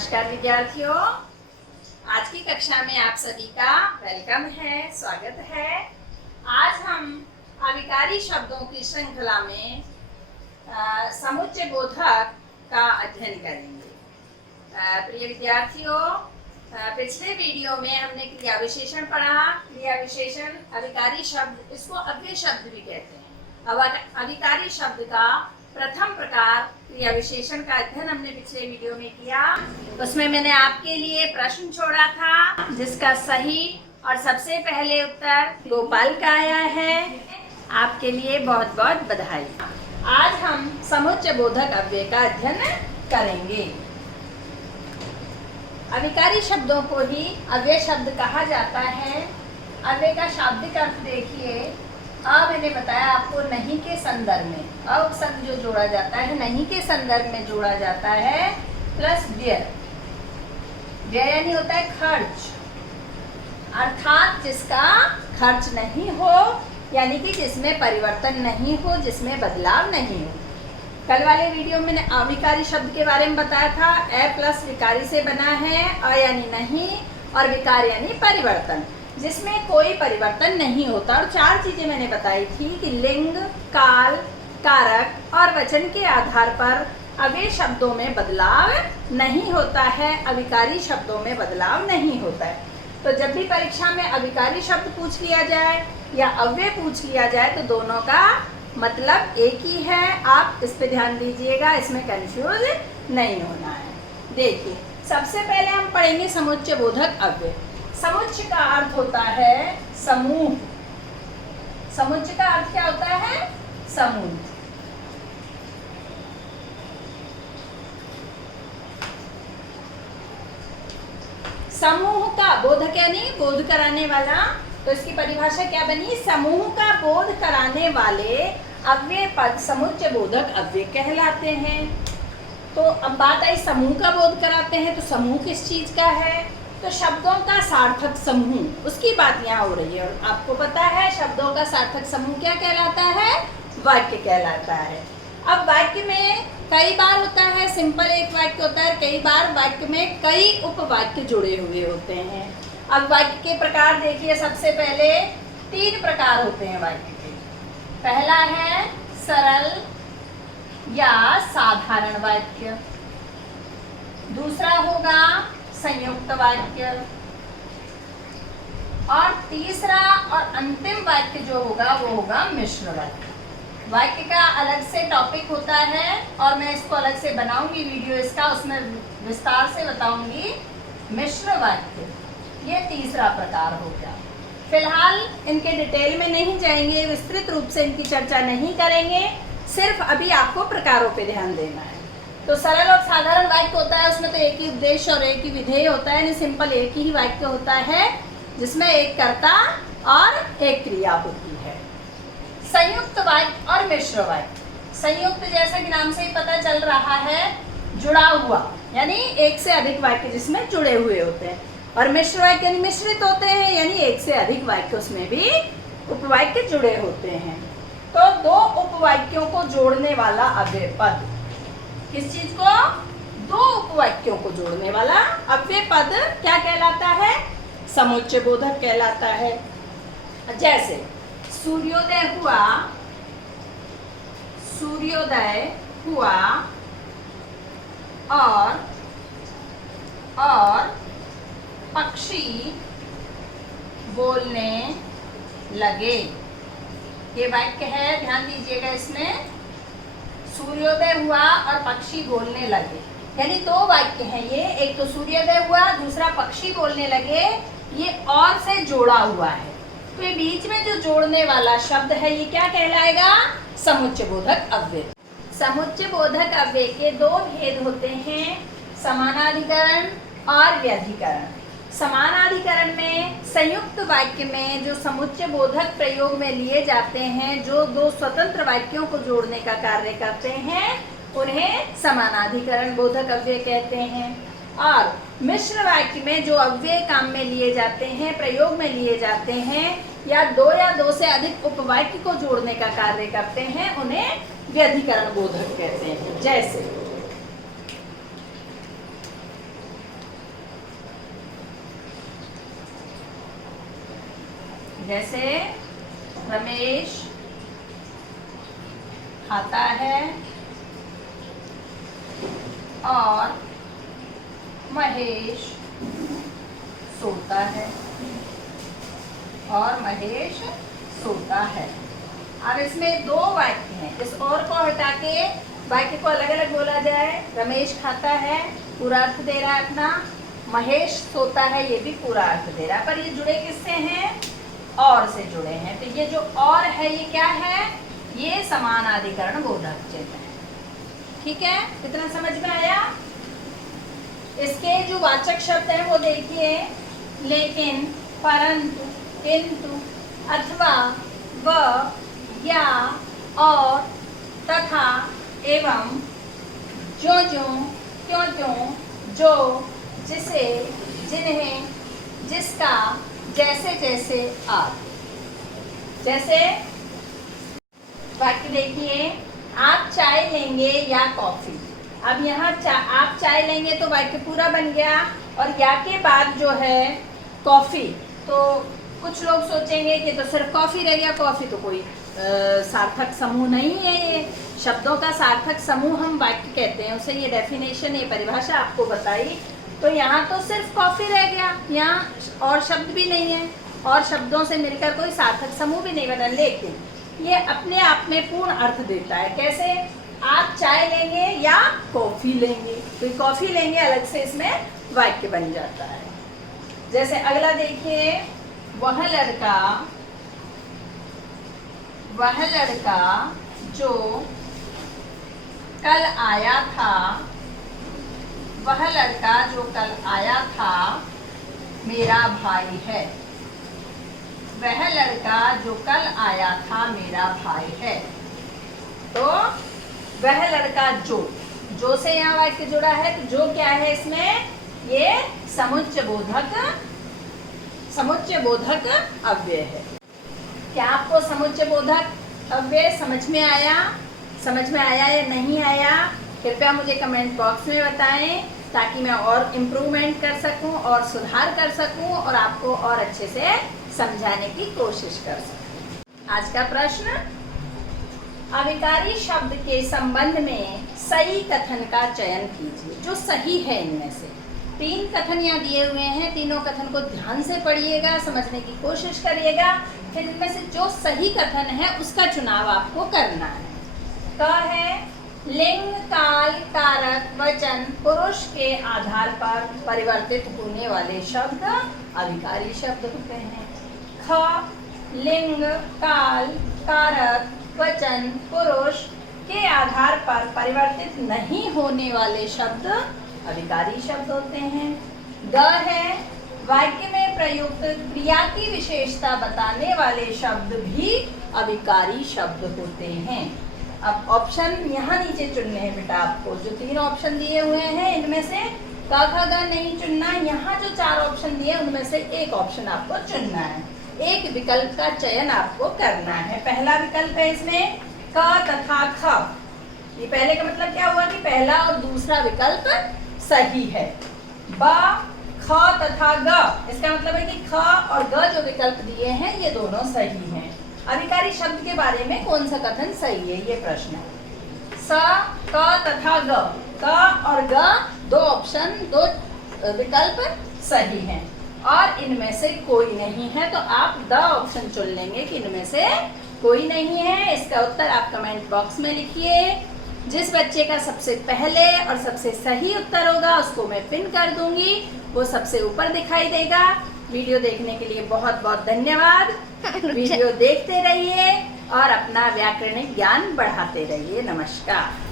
नमस्कार विद्यार्थियों, आज की कक्षा में आप सभी का वेलकम है, स्वागत है। आज हम अविकारी शब्दों की श्रृंखला में समुच्चय बोधक का अध्ययन करेंगे। प्रिय विद्यार्थियों, पिछले वीडियो में हमने क्रिया विशेषण पढ़ा। क्रिया विशेषण अविकारी शब्द, इसको अव्यय शब्द भी कहते हैं। अविकारी शब्द का प्रथम प्रकार क्रिया विशेषण का अध्ययन हमने पिछले वीडियो में किया। उसमें मैंने आपके लिए प्रश्न छोड़ा था जिसका सही और सबसे पहले उत्तर गोपाल का आया है। आपके लिए बहुत बहुत बधाई। आज हम समुच्चय बोधक अव्यय का अध्ययन करेंगे। अविकारी शब्दों को ही अव्यय शब्द कहा जाता है। अव्यय का शाब्दिक अर्थ देखिए। मैंने बताया आपको नहीं के संदर्भ में उपसर्ग जो जोड़ा जाता है, नहीं के संदर्भ में जोड़ा जाता है प्लस व्यय। व्यय यानी होता है खर्च, अर्थात जिसका खर्च नहीं हो, यानी कि जिसमें परिवर्तन नहीं हो, जिसमें बदलाव नहीं हो। कल वाले वीडियो में मैंने अविकारी शब्द के बारे में बताया था। अ प्लस विकारी से बना है। अ यानी नहीं और विकार यानी परिवर्तन, जिसमें कोई परिवर्तन नहीं होता। और चार चीजें मैंने बताई थी कि लिंग, काल, कारक और वचन के आधार पर अव्यय शब्दों में बदलाव नहीं होता है, अविकारी शब्दों में बदलाव नहीं होता है। तो जब भी परीक्षा में अविकारी शब्द पूछ लिया जाए या अव्यय पूछ लिया जाए तो दोनों का मतलब एक ही है। आप इस पे ध्यान दीजिएगा, इसमें कंफ्यूज नहीं होना है। देखिए, सबसे पहले हम पढ़ेंगे समुच्चय बोधक अव्यय। समुच्चय का अर्थ होता है समूह। समुच्चय का अर्थ क्या होता है? समूह। समूह का बोधक यानी बोध कराने वाला। तो इसकी परिभाषा क्या बनी? समूह का बोध कराने वाले अव्यय पद समुच्चय बोधक अव्यय कहलाते हैं। तो अब बात आई समूह का बोध कराते हैं, तो समूह किस चीज का है? तो शब्दों का सार्थक समूह, उसकी बात यहाँ हो रही है। और आपको पता है शब्दों का सार्थक समूह क्या कहलाता है? वाक्य कहलाता है। अब वाक्य में कई बार होता है सिंपल एक वाक्य होता है, कई बार वाक्य में कई उपवाक्य जुड़े हुए होते हैं। अब वाक्य के प्रकार देखिए। सबसे पहले 3 प्रकार होते हैं वाक्य के। पहला है सरल या साधारण वाक्य, दूसरा होगा संयुक्त वाक्य, और तीसरा और अंतिम वाक्य जो होगा वो होगा मिश्र वाक्य। वाक्य का अलग से टॉपिक होता है और मैं इसको अलग से बनाऊंगी वीडियो इसका, उसमें विस्तार से बताऊंगी। मिश्र वाक्य ये तीसरा प्रकार हो गया। फिलहाल इनके डिटेल में नहीं जाएंगे, विस्तृत रूप से इनकी चर्चा नहीं करेंगे, सिर्फ अभी आपको प्रकारों पे ध्यान देना है। तो सरल और साधारण वाक्य होता है, उसमें तो एक ही उद्देश्य और एक ही विधेय होता है, सिंपल एक ही वाक्य होता है जिसमें एक कर्ता और एक क्रिया होती है। संयुक्त वाक्य और मिश्र वाक्य। संयुक्त जैसा कि नाम से ही पता चल रहा है, जुड़ा हुआ, यानी एक से अधिक वाक्य जिसमें जुड़े हुए होते हैं। और मिश्र वाक्य यानी मिश्रित होते हैं, यानी एक से अधिक वाक्य उसमें भी उपवाक्य जुड़े होते हैं। तो 2 उपवाक्यों को जोड़ने वाला अव्यय पद, किस चीज को? 2 उपवाक्यों को जोड़ने वाला अव्यय पद क्या कहलाता है? समुच्चय बोधक कहलाता है। जैसे सूर्योदय हुआ, सूर्योदय हुआ और पक्षी बोलने लगे। ये वाक्य है, ध्यान दीजिएगा इसमें। सूर्योदय हुआ और पक्षी बोलने लगे, यानी 2 वाक्य हैं ये। एक तो सूर्योदय हुआ, दूसरा पक्षी बोलने लगे। ये और से जोड़ा हुआ है, तो ये बीच में जो जोड़ने वाला शब्द है ये क्या कहलाएगा? समुच्चय बोधक अव्यय। समुच्चय बोधक अव्यय के 2 भेद होते हैं, समानाधिकरण और व्यधिकरण। समानाधिकरण में संयुक्त वाक्य में जो समुच्चय बोधक प्रयोग में लिए जाते हैं, जो 2 स्वतंत्र वाक्यों को जोड़ने का कार्य करते हैं, उन्हें समानाधिकरण बोधक अव्यय कहते हैं। और मिश्र वाक्य में जो अव्यय काम में लिए जाते हैं, प्रयोग में लिए जाते हैं, या 2 से अधिक उपवाक्य को जोड़ने का कार्य करते हैं, उन्हें व्यधिकरण बोधक कहते हैं। जैसे जैसे रमेश खाता है और महेश सोता है, और महेश सोता है। अब इसमें दो वाक्य हैं, इस और को हटा के वाक्य को अलग अलग बोला जाए। रमेश खाता है पूरा अर्थ दे रहा है अपना, महेश सोता है ये भी पूरा अर्थ दे रहा है, पर ये जुड़े किससे हैं? और से जुड़े हैं। तो ये जो और है ये क्या है? ये समानाधिकरण बोधक चिन्ह है। ठीक है, कितना समझ में आया? इसके जो वाचक शब्द हैं वो देखिए, लेकिन, परंतु, किंतु, अथवा, व, या, और, तथा, एवं, ज्यों ज्यों, त्यों त्यों, जो, जिसे, जिन्हें, जिसका, जैसे जैसे, आदि। जैसे वाक्य देखिए, आप चाय लेंगे या कॉफी। अब यहाँ आप चाय लेंगे तो वाक्य पूरा बन गया, और या के बाद जो है कॉफी, तो कुछ लोग सोचेंगे कि तो सिर्फ कॉफी रह गया, कॉफी तो कोई सार्थक समूह नहीं है। ये शब्दों का सार्थक समूह हम वाक्य कहते हैं, उसे ये डेफिनेशन, ये परिभाषा आपको बताई। तो यहाँ तो सिर्फ कॉफी रह गया, यहाँ और शब्द भी नहीं है, और शब्दों से मिलकर कोई सार्थक समूह भी नहीं बना, लेकिन ये अपने आप में पूर्ण अर्थ देता है। कैसे? आप चाय लेंगे या कॉफी लेंगे, तो कॉफी लेंगे अलग से इसमें वाक्य बन जाता है। जैसे अगला देखिए, वह लड़का जो कल आया था, वह लड़का जो कल आया था मेरा भाई है। वह लड़का जो कल आया था मेरा भाई है। तो वह लड़का जो से यहाँ वाक्य जुड़ा है, तो जो क्या है इसमें? ये समुच्चय बोधक अव्यय है। क्या आपको समुच्चय बोधक अव्यय समझ में आया? समझ में आया या नहीं आया? कृपया मुझे कमेंट बॉक्स में बताएं, ताकि मैं और इम्प्रूवमेंट कर सकूं और सुधार कर सकूं और आपको और अच्छे से समझाने की कोशिश कर सकूं। आज का प्रश्न, अविकारी शब्द के संबंध में सही कथन का चयन कीजिए। जो सही है इनमें से, 3 कथन यहाँ दिए हुए हैं, तीनों कथन को ध्यान से पढ़िएगा, समझने की कोशिश करिएगा, फिर इनमें से जो सही कथन है उसका चुनाव आपको करना है। क है, लिंग, काल, कारक, वचन, पुरुष के आधार पर परिवर्तित होने वाले शब्द अविकारी शब्द होते हैं। ख, लिंग, काल, कारक, वचन, पुरुष के आधार पर परिवर्तित नहीं होने वाले शब्द अविकारी शब्द होते हैं। ग है, वाक्य में प्रयुक्त क्रिया की विशेषता बताने वाले शब्द भी अविकारी शब्द होते हैं। अब ऑप्शन यहाँ नीचे चुनने हैं बेटा आपको, जो 3 ऑप्शन दिए हुए हैं इनमें से क, ख, ग नहीं चुनना। यहाँ जो 4 ऑप्शन दिए उनमें से एक ऑप्शन आपको चुनना है, एक विकल्प का चयन आपको करना है। पहला विकल्प है इसमें क तथा ख। ये पहले का मतलब क्या हुआ कि पहला और दूसरा विकल्प सही है। ब, ख तथा ग, इसका मतलब है कि ख और ग जो विकल्प दिए हैं ये दोनों सही हैं। अविकारी शब्द के बारे में कौन सा कथन सही है, ये प्रश्न है। स, क तथा ग, क और ग दो ऑप्शन, 2 विकल्प सही हैं, और इनमें से कोई नहीं है, तो आप द ऑप्शन चुन लेंगे कि इनमें से कोई नहीं है। इसका उत्तर आप कमेंट बॉक्स में लिखिए। जिस बच्चे का सबसे पहले और सबसे सही उत्तर होगा उसको मैं पिन कर दूंगी, वो सबसे ऊपर दिखाई देगा। वीडियो देखने के लिए बहुत बहुत धन्यवाद। वीडियो देखते रहिए और अपना व्याकरणिक ज्ञान बढ़ाते रहिए। नमस्कार।